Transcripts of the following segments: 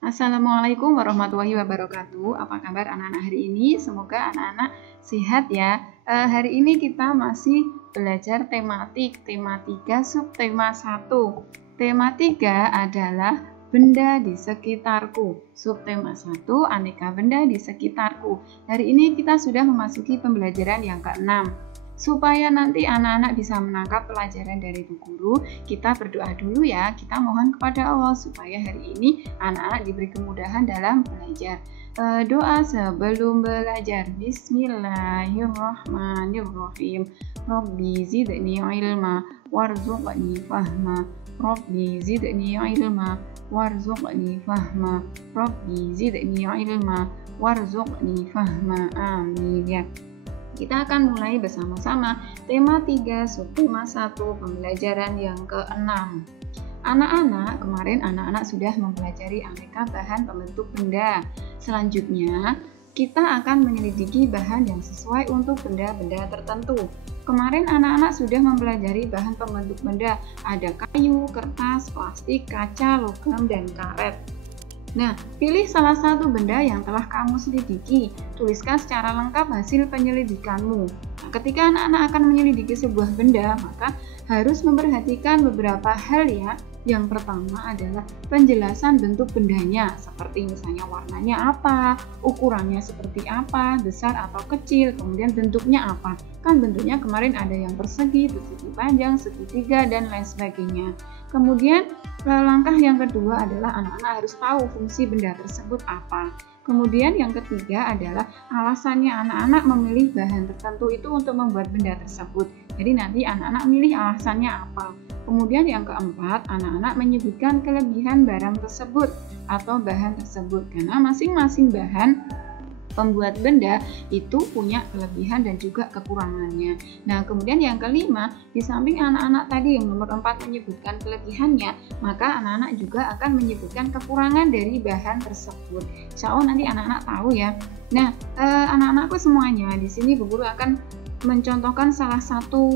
Assalamualaikum warahmatullahi wabarakatuh. Apa kabar anak-anak hari ini? Semoga anak-anak sehat ya. Hari ini kita masih belajar tematik, tema 3, subtema 1. Tema 3 adalah benda di sekitarku. Subtema 1, aneka benda di sekitarku. Hari ini kita sudah memasuki pembelajaran yang ke-6. Supaya nanti anak-anak bisa menangkap pelajaran dari Bu Guru, kita berdoa dulu ya. Kita mohon kepada Allah supaya hari ini anak-anak diberi kemudahan dalam belajar. Doa sebelum belajar. Bismillahirrahmanirrahim. Rabbi zidni ilma warzuqni fahma. Rabbi zidni ilma warzuqni fahma. Rabbi zidni ilma warzuqni fahma. Amin ya. Kita akan mulai bersama-sama tema 3, subtema 1, pembelajaran yang ke-6. Anak-anak, kemarin anak-anak sudah mempelajari aneka bahan pembentuk benda. Selanjutnya, kita akan menyelidiki bahan yang sesuai untuk benda-benda tertentu. Kemarin anak-anak sudah mempelajari bahan pembentuk benda. Ada kayu, kertas, plastik, kaca, logam, dan karet. Nah, pilih salah satu benda yang telah kamu selidiki. Tuliskan secara lengkap hasil penyelidikanmu. Nah, ketika anak-anak akan menyelidiki sebuah benda, maka harus memperhatikan beberapa hal ya. Yang pertama adalah penjelasan bentuk bendanya, seperti misalnya warnanya apa, ukurannya seperti apa, besar atau kecil, kemudian bentuknya apa. Kan bentuknya kemarin ada yang persegi, persegi panjang, segitiga, dan lain sebagainya. Kemudian langkah yang kedua adalah anak-anak harus tahu fungsi benda tersebut apa. Kemudian yang ketiga adalah alasannya anak-anak memilih bahan tertentu itu untuk membuat benda tersebut. Jadi nanti anak-anak milih alasannya apa. Kemudian yang keempat, anak-anak menyebutkan kelebihan barang tersebut atau bahan tersebut. Karena masing-masing bahan pembuat benda itu punya kelebihan dan juga kekurangannya. Nah, kemudian yang kelima, di samping anak-anak tadi yang nomor 4 menyebutkan kelebihannya, maka anak-anak juga akan menyebutkan kekurangan dari bahan tersebut. Insya Allah nanti anak-anak tahu ya. Nah, anak-anakku semuanya, di sini Bu Guru akan mencontohkan salah satu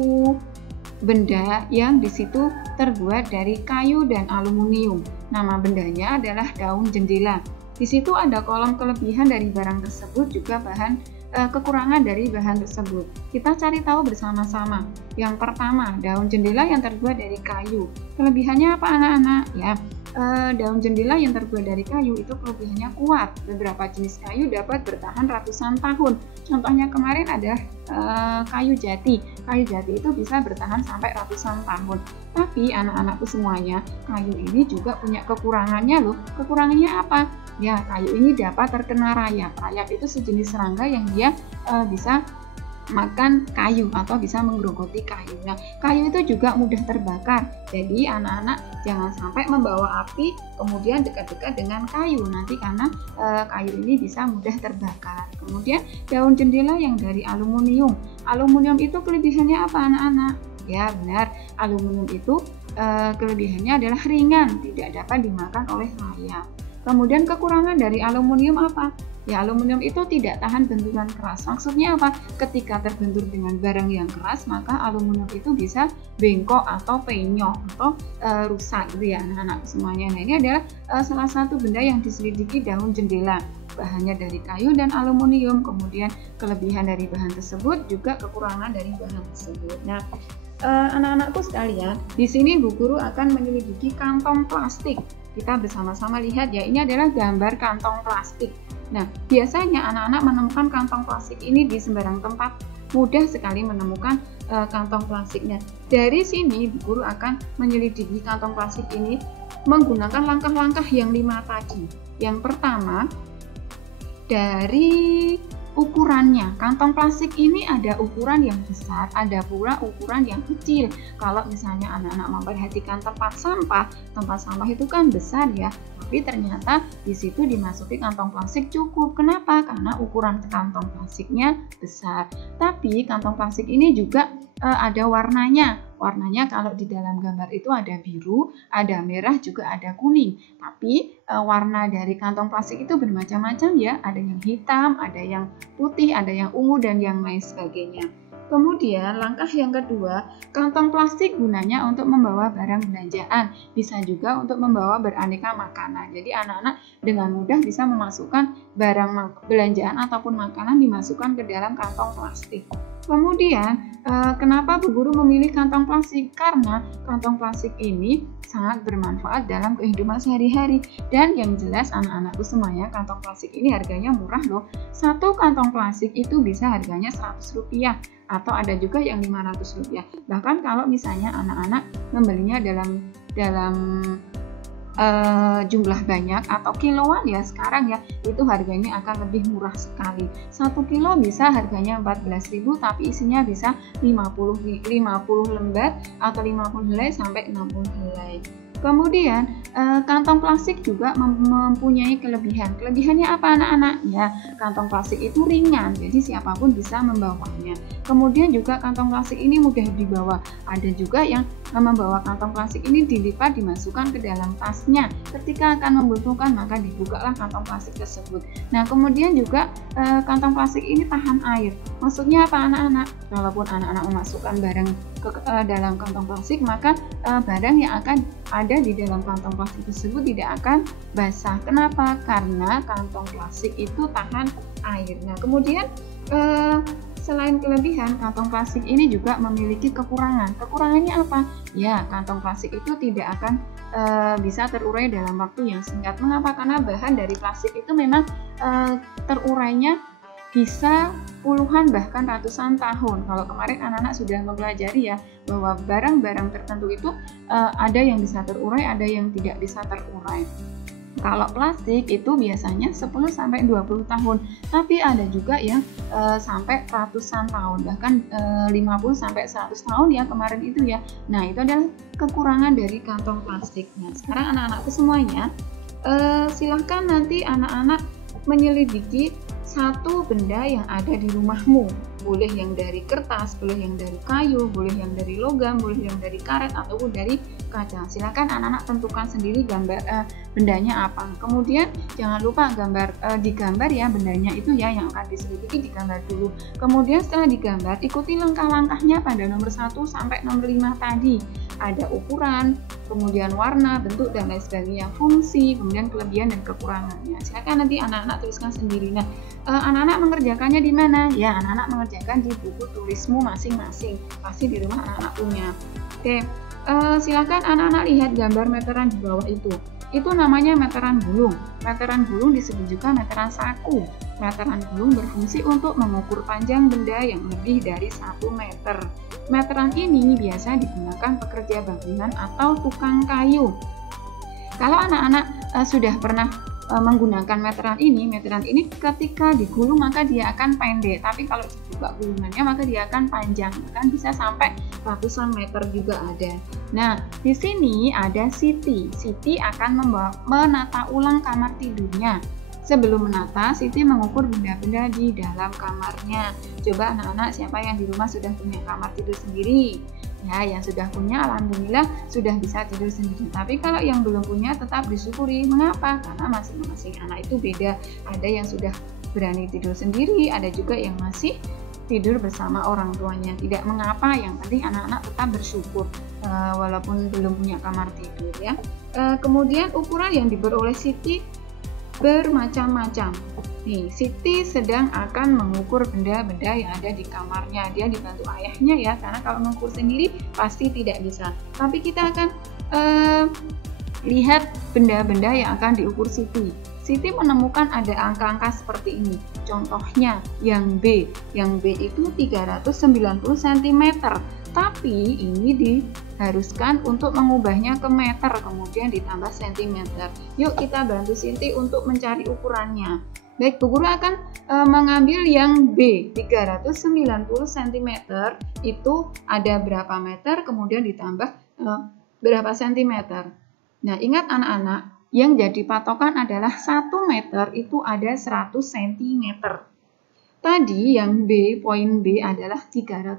benda yang di situ terbuat dari kayu dan aluminium. Nama bendanya adalah daun jendela. Di situ ada kolom kelebihan dari barang tersebut, juga kekurangan dari bahan tersebut. Kita cari tahu bersama-sama. Yang pertama, daun jendela yang terbuat dari kayu. Kelebihannya apa anak-anak? Ya, daun jendela yang terbuat dari kayu itu kelebihannya kuat. Beberapa jenis kayu dapat bertahan ratusan tahun. Contohnya kemarin ada kayu jati. Kayu jati itu bisa bertahan sampai ratusan tahun. Tapi anak-anakku semuanya, kayu ini juga punya kekurangannya loh. Kekurangannya apa? Ya, kayu ini dapat terkena rayap. Rayap itu sejenis serangga yang dia bisa makan kayu atau bisa menggerogoti kayu. Nah, kayu itu juga mudah terbakar. Jadi anak-anak jangan sampai membawa api kemudian dekat-dekat dengan kayu nanti karena kayu ini bisa mudah terbakar. Kemudian daun jendela yang dari aluminium. Aluminium itu kelebihannya apa anak-anak? Ya benar, aluminium itu kelebihannya adalah ringan, tidak dapat dimakan oleh rayap. Kemudian kekurangan dari aluminium apa? Ya, aluminium itu tidak tahan benturan keras. Maksudnya apa? Ketika terbentur dengan barang yang keras, maka aluminium itu bisa bengkok atau penyok atau rusak gitu ya anak-anak semuanya. Nah, ini adalah salah satu benda yang diselidiki daun jendela. Bahannya dari kayu dan aluminium, kemudian kelebihan dari bahan tersebut, juga kekurangan dari bahan tersebut. Nah, anak-anakku sekalian, di sini Bu Guru akan menyelidiki kantong plastik. Kita bersama-sama lihat ya, ini adalah gambar kantong plastik. Nah, biasanya anak-anak menemukan kantong plastik ini di sembarang tempat, mudah sekali menemukan kantong plastiknya. Dari sini Bu Guru akan menyelidiki kantong plastik ini menggunakan langkah-langkah yang 5 tadi. Yang pertama, dari ukurannya. Kantong plastik ini ada ukuran yang besar, ada pula ukuran yang kecil. Kalau misalnya anak-anak memperhatikan tempat sampah itu kan besar ya, tapi ternyata di situ dimasuki kantong plastik cukup. Kenapa? Karena ukuran kantong plastiknya besar. Tapi kantong plastik ini juga ada warnanya. Warnanya kalau di dalam gambar itu ada biru, ada merah, juga ada kuning. Tapi warna dari kantong plastik itu bermacam-macam ya. Ada yang hitam, ada yang putih, ada yang ungu, dan yang lain sebagainya. Kemudian langkah yang kedua, kantong plastik gunanya untuk membawa barang belanjaan, bisa juga untuk membawa beraneka makanan. Jadi anak-anak dengan mudah bisa memasukkan barang belanjaan ataupun makanan dimasukkan ke dalam kantong plastik. Kemudian, kenapa Bu Guru memilih kantong plastik? Karena kantong plastik ini sangat bermanfaat dalam kehidupan sehari-hari. Dan yang jelas anak-anakku semuanya, kantong plastik ini harganya murah loh. Satu kantong plastik itu bisa harganya Rp100 atau ada juga yang Rp500. Bahkan kalau misalnya anak-anak membelinya dalam jumlah banyak atau kiloan ya sekarang ya, itu harganya akan lebih murah sekali. 1 kilo bisa harganya 14.000 tapi isinya bisa 50 lembar atau 50 helai sampai 60 helai. Kemudian kantong plastik juga mempunyai kelebihan. Kelebihannya apa anak-anak? Ya, kantong plastik itu ringan, jadi siapapun bisa membawanya. Kemudian juga kantong plastik ini mudah dibawa. Ada juga yang membawa kantong plastik ini dilipat dimasukkan ke dalam tasnya. Ketika akan membutuhkan maka dibukalah kantong plastik tersebut. Nah, kemudian juga kantong plastik ini tahan air. Maksudnya apa anak-anak? Kalaupun anak-anak memasukkan barang ke dalam kantong plastik, maka barang yang akan ada di dalam kantong plastik tersebut tidak akan basah. Kenapa? Karena kantong plastik itu tahan air. Nah, kemudian selain kelebihan, kantong plastik ini juga memiliki kekurangan. Kekurangannya apa? Ya, kantong plastik itu tidak akan bisa terurai dalam waktu yang singkat. Mengapa? Karena bahan dari plastik itu memang terurainya bisa puluhan bahkan ratusan tahun. Kalau kemarin anak-anak sudah mempelajari ya bahwa barang-barang tertentu itu ada yang bisa terurai, ada yang tidak bisa terurai. Kalau plastik itu biasanya 10-20 tahun, tapi ada juga yang sampai ratusan tahun, bahkan 50-100 tahun ya kemarin itu ya. Nah, itu adalah kekurangan dari kantong plastik. Nah, sekarang anak-anakku semuanya, silahkan nanti anak-anak menyelidiki satu benda yang ada di rumahmu. Boleh yang dari kertas, boleh yang dari kayu, boleh yang dari logam, boleh yang dari karet ataupun dari kaca. Silakan anak-anak tentukan sendiri gambar bendanya apa. Kemudian jangan lupa digambar ya bendanya itu ya yang akan diselidiki, digambar dulu. Kemudian setelah digambar, ikuti langkah-langkahnya pada nomor 1 sampai nomor 5 tadi. Ada ukuran, kemudian warna, bentuk dan lain sebagainya, fungsi, kemudian kelebihan dan kekurangannya. Silakan nanti anak-anak tuliskan sendiri. Nah, anak-anak mengerjakannya di mana? Ya, anak-anak mengerjakan di buku tulismu masing-masing. Pasti di rumah anak-anak punya. Oke, silakan anak-anak lihat gambar meteran di bawah itu. Itu namanya meteran gulung. Meteran gulung disebut juga meteran saku. Meteran gulung berfungsi untuk mengukur panjang benda yang lebih dari 1 meter. Meteran ini biasa digunakan pekerja bangunan atau tukang kayu. Kalau anak-anak sudah pernah menggunakan meteran ini ketika digulung maka dia akan pendek, tapi kalau dibuka gulungannya maka dia akan panjang, kan bisa sampai ratusan meter juga ada. Nah, di sini ada Siti. Siti akan menata ulang kamar tidurnya. Sebelum menata, Siti mengukur benda-benda di dalam kamarnya. Coba anak-anak siapa yang di rumah sudah punya kamar tidur sendiri? Ya, yang sudah punya alhamdulillah sudah bisa tidur sendiri. Tapi kalau yang belum punya tetap disyukuri. Mengapa? Karena masing-masing anak itu beda. Ada yang sudah berani tidur sendiri, ada juga yang masih tidur bersama orang tuanya. Tidak mengapa, yang penting anak-anak tetap bersyukur walaupun belum punya kamar tidur ya. Kemudian ukuran yang diperoleh Siti bermacam-macam. Nih, Siti sedang akan mengukur benda-benda yang ada di kamarnya. Dia dibantu ayahnya ya, karena kalau mengukur sendiri pasti tidak bisa. Tapi kita akan lihat benda-benda yang akan diukur Siti. Siti menemukan ada angka-angka seperti ini. Contohnya yang B. Yang B itu 390 cm. Tapi ini diharuskan untuk mengubahnya ke meter, kemudian ditambah cm. Yuk kita bantu Siti untuk mencari ukurannya. Baik, Bu Guru akan mengambil yang B, 390 cm itu ada berapa meter, kemudian ditambah berapa cm. Nah, ingat anak-anak, yang jadi patokan adalah 1 meter itu ada 100 cm. Tadi yang B, poin B adalah 390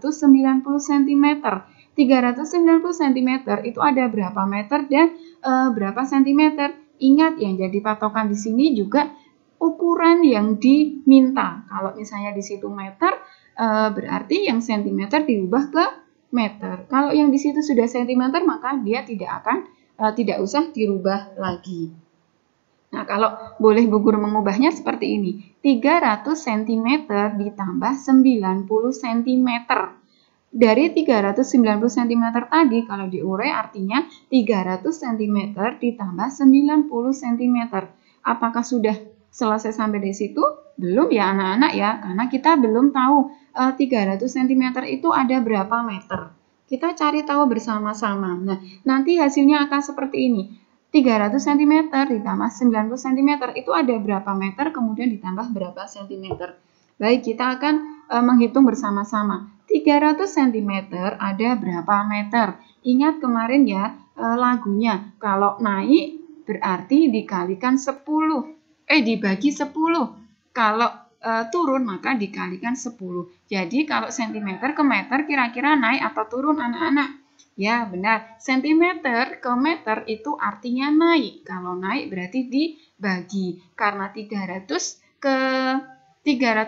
cm. 390 cm itu ada berapa meter dan berapa cm. Ingat yang jadi patokan di sini juga ukuran yang diminta. Kalau misalnya di situ meter, berarti yang sentimeter diubah ke meter. Kalau yang di situ sudah sentimeter, maka dia tidak usah dirubah lagi. Nah, kalau boleh Bu Guru mengubahnya seperti ini. 300 cm ditambah 90 cm. Dari 390 cm tadi, kalau diurai artinya 300 cm ditambah 90 cm. Apakah sudah selesai sampai di situ? Belum ya anak-anak ya, karena kita belum tahu 300 cm itu ada berapa meter. Kita cari tahu bersama-sama. Nah, nanti hasilnya akan seperti ini. 300 cm ditambah 90 cm itu ada berapa meter, kemudian ditambah berapa cm. Baik, kita akan menghitung bersama-sama. 300 cm ada berapa meter? Ingat kemarin ya lagunya. Kalau naik berarti dikalikan 10. Dibagi 10. Kalau turun maka dikalikan 10. Jadi kalau cm ke meter kira-kira naik atau turun anak-anak? Ya, benar. Sentimeter ke meter itu artinya naik. Kalau naik berarti dibagi. Karena 300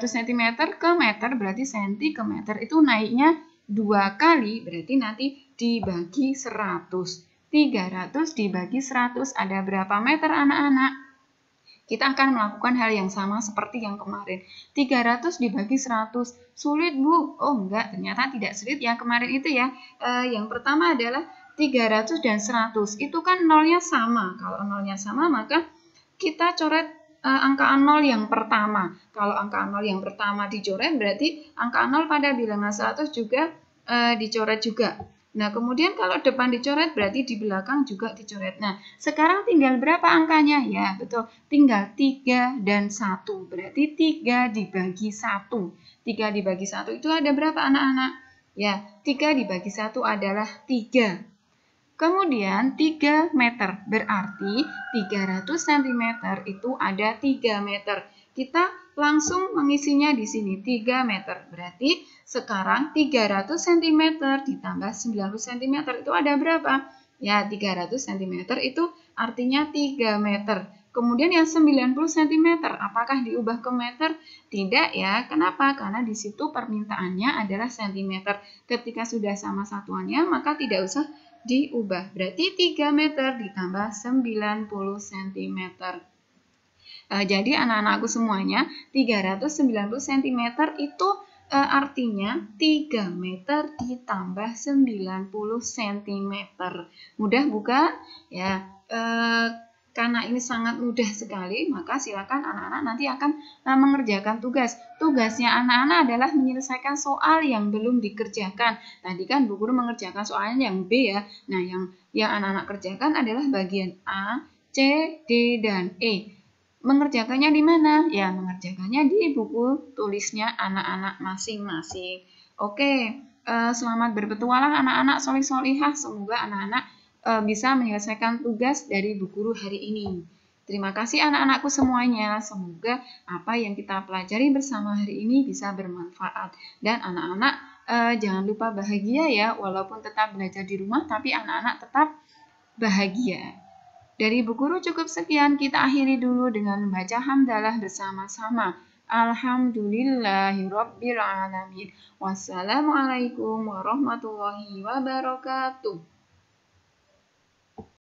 cm ke meter berarti senti ke meter itu naiknya 2 kali. Berarti nanti dibagi 100. 300 dibagi 100 ada berapa meter anak-anak? Kita akan melakukan hal yang sama seperti yang kemarin. 300 dibagi 100. Sulit, Bu? Oh, enggak. Ternyata tidak sulit yang kemarin itu ya. Yang pertama adalah 300 dan 100. Itu kan nolnya sama. Kalau nolnya sama, maka kita coret angka 0 yang pertama. Kalau angka 0 yang pertama dicoret, berarti angka 0 pada bilangan 100 juga dicoret juga. Nah, kemudian kalau depan dicoret berarti di belakang juga dicoret. Nah, sekarang tinggal berapa angkanya? Ya, betul. Tinggal 3 dan 1. Berarti 3 dibagi 1. 3 dibagi 1 itu ada berapa anak-anak? Ya, 3 dibagi 1 adalah 3. Kemudian 3 meter. Berarti 300 cm itu ada 3 meter. Kita langsung mengisinya di sini 3 meter. Berarti sekarang 300 cm ditambah 90 cm itu ada berapa? Ya, 300 cm itu artinya 3 meter. Kemudian yang 90 cm, apakah diubah ke meter? Tidak ya. Kenapa? Karena di situ permintaannya adalah cm. Ketika sudah sama satuannya, maka tidak usah diubah. Berarti 3 meter ditambah 90 cm. Jadi anak-anakku semuanya 390 cm itu artinya 3 meter ditambah 90 cm. Mudah bukan? Ya, karena ini sangat mudah sekali, maka silakan anak-anak nanti akan mengerjakan tugas. Tugasnya anak-anak adalah menyelesaikan soal yang belum dikerjakan. Tadi kan Bu Guru mengerjakan soalnya yang B ya. Nah, yang anak-anak kerjakan adalah bagian A, C, D, dan E. Mengerjakannya di mana? Ya, mengerjakannya di buku tulisnya anak-anak masing-masing. Oke, selamat berpetualang anak-anak solih-solihah. Semoga anak-anak bisa menyelesaikan tugas dari Bu Guru hari ini. Terima kasih anak-anakku semuanya. Semoga apa yang kita pelajari bersama hari ini bisa bermanfaat. Dan anak-anak jangan lupa bahagia ya. Walaupun tetap belajar di rumah, tapi anak-anak tetap bahagia. Dari Bu Guru cukup sekian, kita akhiri dulu dengan membaca hamdalah bersama-sama. Alhamdulillahirabbil alamin. Wassalamualaikum warahmatullahi wabarakatuh.